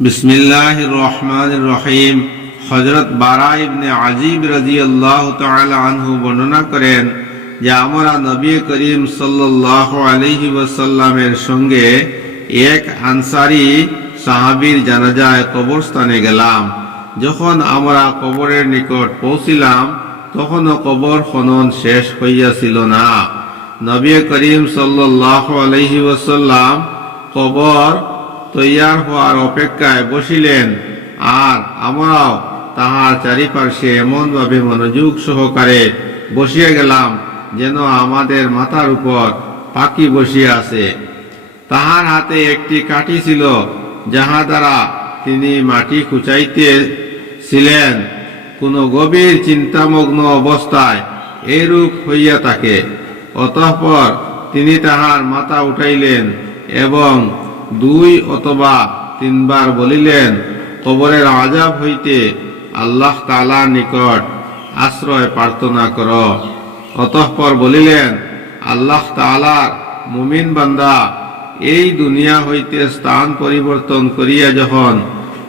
বিসমিল্লাহির রহমানির রহিম। হযরত বারা ইবনে আজিব রাদিয়াল্লাহু তাআলা আনহু বর্ণনা করেন যে আমরা নবী করিম সাল্লাল্লাহু আলাইহি ওয়াসাল্লামের সঙ্গে এক আনসারী সাহাবীর জানাজায় কবরস্থানে গেলাম। যখন আমরা কবরের নিকট পৌঁছিলাম তখনও কবর খনন শেষ হইয়াছিল না। নবী করিম সাল্লাল্লাহু আলাইহি ওয়াসাল্লাম কবর তৈয়ার হওয়ার অপেক্ষায় বসিলেন, আর আমরাও তাহার চারিপার্শ্বে এমনভাবে মনোযোগ সহকারে বসিয়া গেলাম যেন আমাদের মাথার উপর পাখি বসিয়া আছে। তাহার হাতে একটি কাঠি ছিল, যাহা দ্বারা তিনি মাটি খুঁচাইতেছিলেন। কোনো গভীর চিন্তামগ্ন অবস্থায় এইরূপ হইয়া থাকে। অতঃপর তিনি তাহার মাথা উঠাইলেন এবং 2 অথবা 3 বার বলিলেন, কবরের আযাব হইতে আল্লাহ তাআলার নিকট আশ্রয় প্রার্থনা কর। অতঃপর বলিলেন, আল্লাহ তাআলার মুমিন বান্দা এই দুনিয়া হইতে স্থান পরিবর্তন করিয়া যখন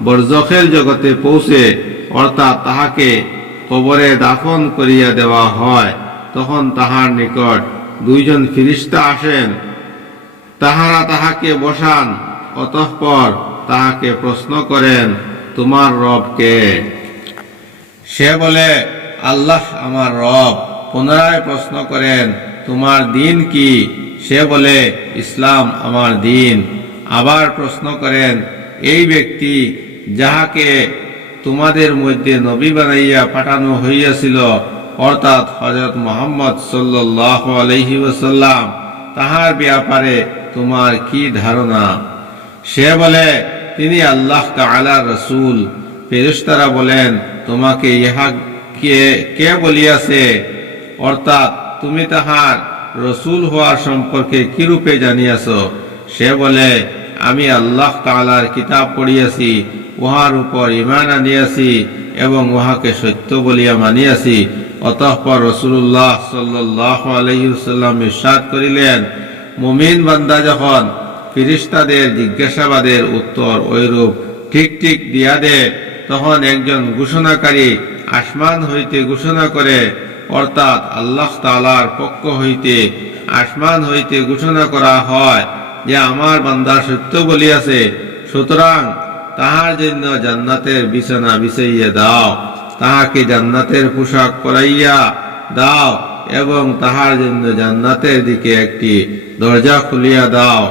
বরজখের জগতে পৌঁছে, অর্থাৎ তাহাকে কবরে দাফন করিয়া দেওয়া হয়, তখন তাহার নিকট 2 জন ফেরেশতা আসেন। তাহারা তাহাকে বসান, অতঃপর তাহাকে প্রশ্ন করেন, তোমার রব কে? সে বলে, আল্লাহ আমার রব। পুনরায় প্রশ্ন করেন, তোমার দিন কি? সে বলে, ইসলাম আমার দিন। আবার প্রশ্ন করেন, এই ব্যক্তি যাহাকে তোমাদের মধ্যে নবী বানাইয়া পাঠানো হইয়াছিল, অর্থাৎ হযরত মুহাম্মদ সাল্লাল্লাহু আলাইহি ওয়াসাল্লাম, তাহার ব্যাপারে তোমার কি ধারণা? সে বলে, তিনি আল্লাহ তাআলার রাসূল। ফেরেশতারা বলেন, তোমাকে ইহা কে বলিয়াছে? অর্থাৎ তুমি তাহার রাসূল হওয়ার সম্পর্কে কিরূপে জানিয়াছ? সে বলে, আমি আল্লাহ তাআলার কিতাব পড়িয়াছি, উহার উপর ঈমান আনিয়াছি এবং উহাকে সত্য বলিয়া মানিয়াছি। অতঃপর রাসূলুল্লাহ সাল্লাল্লাহু আলাইহি ওয়াসাল্লাম ইরশাদ করিলেন, মুমিন বান্দা যখন ফেরেশতাদের জিজ্ঞাসাবাদের উত্তর ঐরূপ ঠিক ঠিক দিয়া দেয়, তখন একজন ঘোষণাকারী আসমান হইতে ঘোষণা করে, অর্থাৎ আল্লাহ তাআলার পক্ষ হইতে আসমান হইতে ঘোষণা করা হয় যে আমার বান্দা সত্য বলিয়াছে, সুতরাং তাহার জন্য জান্নাতের বিছানা বিছাইয়া দাও, তাহাকে জান্নাতের পোশাক পরাইয়া দাও এবং তাহার জন্য জান্নাতের দিকে একটি দরজা খুলিয়া দাও।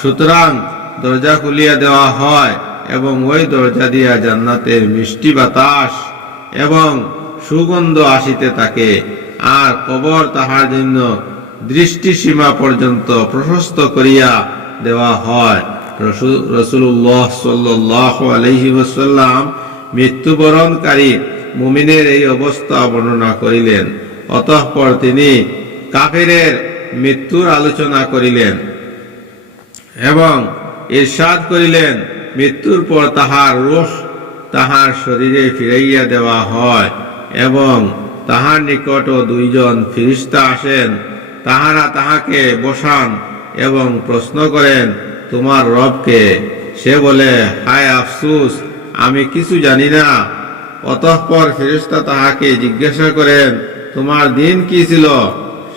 সুতরাং দরজা খুলিয়া দেওয়া হয় এবং ওই দরজা দিয়া জান্নাতের মিষ্টি বাতাস এবং সুগন্ধ আসিতে থাকে, আর কবর তাহার জন্য দৃষ্টিসীমা পর্যন্ত প্রশস্ত করিয়া দেওয়া হয়। রাসূলুল্লাহ সাল্লাল্লাহু আলাইহি ওয়াসাল্লাম মৃত্যুবরণকারী মুমিনের এই অবস্থা বর্ণনা করিলেন। অতঃপর তিনি কাফেরের মৃত্যুর আলোচনা করিলেন এবং ইরশাদ করিলেন, মৃত্যুর পর তাহার রূহ তাহার শরীরে ফিরাইয়া দেওয়া হয় এবং তাহার নিকটও 2 জন ফেরেশতা আসেন। তাহারা তাহাকে বসান এবং প্রশ্ন করেন, তোমার রব কে? সে বলে, হায় আফসোস, আমি কিছু জানি না। অতঃপর ফেরেশতা তাহাকে জিজ্ঞাসা করেন, তোমার দিন কি ছিল?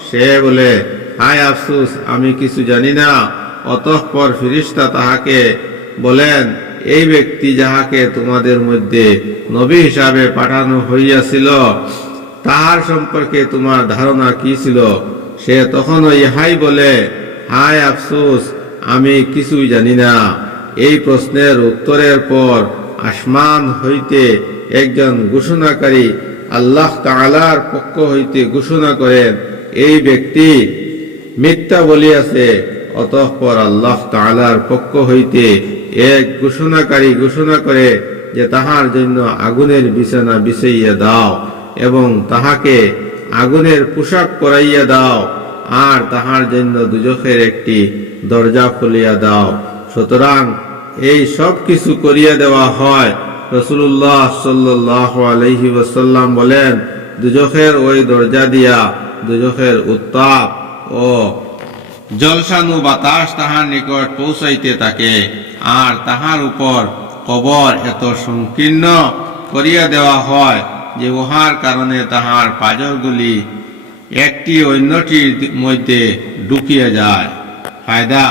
সে বলে, হায় আফসোস, আমি কিছু জানি না। অতঃপর ফেরেশতা তাহাকে বলেন, এই ব্যক্তি যাহাকে তোমাদের মধ্যে নবী হিসাবে পাঠানো হইয়াছিল, তাহার সম্পর্কে তোমার ধারণা কি ছিল? সে তখনও ইহাই বলে, হায় আফসোস, আমি কিছুই জানি না। এই প্রশ্নের উত্তরের পর আসমান হইতে একজন ঘোষণাকারী আল্লাহ তাআলার পক্ষ হইতে ঘোষণা করেন, এই ব্যক্তি মিথ্যা বলিয়াছে। অতঃপর আল্লাহ তাআলার পক্ষ হইতে এক ঘোষণাকারী ঘোষণা করে যে তাহার জন্য আগুনের বিছানা বিছাইয়া দাও এবং তাহাকে আগুনের পোশাক পরাইয়া দাও, আর তাহার জন্য দুজখের একটি দরজা খুলিয়া দাও। সুতরাং এই সব কিছু করিয়া দেওয়া হয়। রাসূলুল্লাহ সাল্লাল্লাহু আলাইহি ওয়াসাল্লাম বলেন, দুজখের ওই দরজা দিয়া দুজখের উত্তাপ ও জলসানু বাতাস তাহার নিকট পৌঁছাইতে থাকে, আর তাহার উপর কবর এত সংকীর্ণ করিয়া দেওয়া হয় যে উহার কারণে তাহার পাঁজরগুলি একটি অন্যটির মধ্যে ঢুকিয়া যায়। ফায়দা,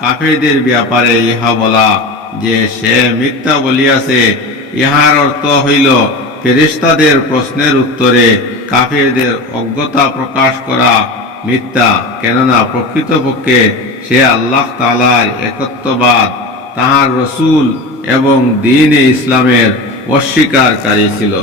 কাফেরদের ব্যাপারে ইহা বলা যে সে মিথ্যা বলিয়াছে, ইহার অর্থ হইল ফেরেশতাদের প্রশ্নের উত্তরে কাফেরদের অজ্ঞতা প্রকাশ করা মিথ্যা, কেননা প্রকৃতপক্ষে সে আল্লাহ তাআলার একত্ববাদ, তাহার রসূল এবং দ্বীন-এ ইসলামের অস্বীকারী ছিল।